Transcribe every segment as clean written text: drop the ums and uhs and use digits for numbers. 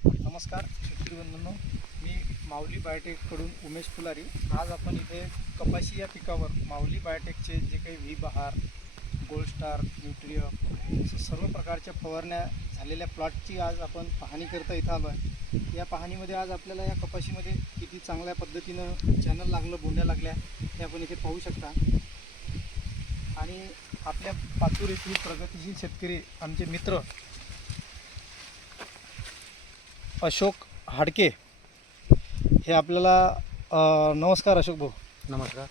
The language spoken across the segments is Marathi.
नमस्कार शेतकरी बंधूंनो, मी माऊली बायोटेककडून उमेश फुलारी. आज आपण इथे कपाशी या पिकावर माऊली बायोटेकचे जे काही व्ही बहार, गोल्ड स्टार, न्यूट्रियम अशा सर्व प्रकारच्या फवारण्या झालेल्या प्लॉटची आज आपण पाहणी करता इथं आलो आहे. या पाहणीमध्ये आज आपल्याला या कपाशीमध्ये किती चांगल्या पद्धतीनं चॅनल लागलं, बोंड्या लागल्या हे आपण इथे पाहू शकता. आणि आपल्या पातूर येथील प्रगतिशील शेतकरी आमचे मित्र अशोक हाडके हे आपल्याला नमस्कार अशोक भाऊ. नमस्कार.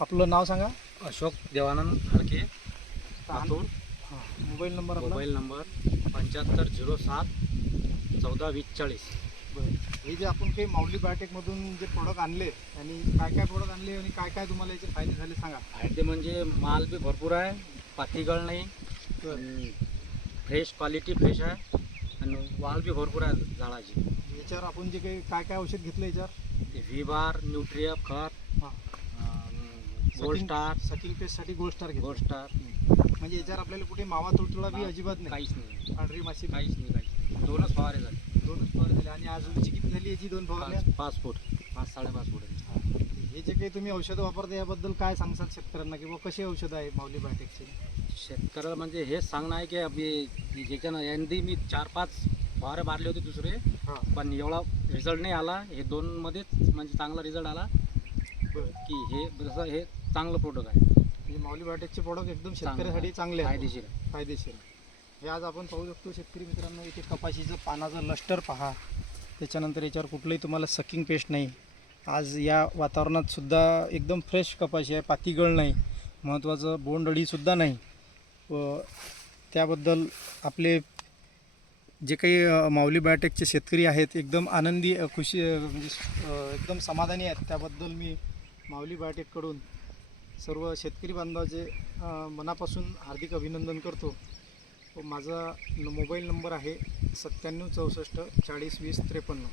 आपलं नाव सांगा. अशोक देवानंद हाडके, पातूर. मोबाईल नंबर आपला. Mobile number 7507 1420 40. हे जे आपण काही माऊली बायोटेकमधून जे प्रोडक्ट आणले आणि काय काय प्रोडक्ट आणले आणि काय काय तुम्हाला याचे फायदे झाले सांगा. फायदे म्हणजे माल बी भरपूर आहे, पातीगळ नाही, फ्रेश क्वालिटी फ्रेश आहे आणि वाल बी भरपूर आहे झाडाची. याच्यावर आपण जे काही काय काय औषध घेतलं याच्यावर ते व्ही बार, न्यूट्रियम खत, हां, गोल्ड स्टार, सकिंग पेस्टसाठी गोल्ड स्टार घेतलं. Gold star. म्हणजे याच्यावर आपल्याला कुठे मावा तुडतुडा बी अजिबात नाही, काहीच नाही, पांढरी माशी काहीच नाही, काहीच नाही. दोनच फवारे झाले. दोनच फवारे झाले. आणि अजूनची किती झाली याची दोन फवारण्या? 5 फूट, 5-5.5 फूट. हे जे काही तुम्ही औषधं वापरता याबद्दल काय सांगसाल शेतकऱ्यांना, किंवा कसे औषधं आहे माऊली बायोटेकचे? शेतकऱ्याला म्हणजे हेच सांगणं आहे की आपली ज्याच्यानं यांनी मी 4-5 फवारे मारले होते दुसरे, हां, पण एवढा रिझल्ट नाही आला. हे दोनमध्येच म्हणजे चांगला रिझल्ट आला बरं. की हे जसं हे चांगलं प्रोडक्ट आहे, म्हणजे माऊली बायोटेकचे प्रोडक्ट एकदम शेतकऱ्यासाठी चांगले आहे, फायदेशीर आहे. फायदेशीर आहे. हे आज आपण पाहू शकतो शेतकरी मित्रांनो. इथे कपाशीचं पानाचं लष्टर पहा, त्याच्यानंतर याच्यावर कुठलंही तुम्हाला सकिंग पेस्ट नाही. आज या वातावरणात सुद्धा एकदम फ्रेश कपाशी आहे, पातीगळ नाही, महत्त्वाचं बोंडअळीसुद्धा नाही. व त्याबद्दल आपले जे काही माऊली बायोटेकचे शेतकरी आहेत एकदम आनंदी, खुशी, म्हणजे एकदम समाधानी आहेत. त्याबद्दल मी माऊली बायोटेककडून सर्व शेतकरी बांधवाचे मनापासून हार्दिक अभिनंदन करतो. व माझा मोबाईल नंबर आहे 97 64 40 20 53.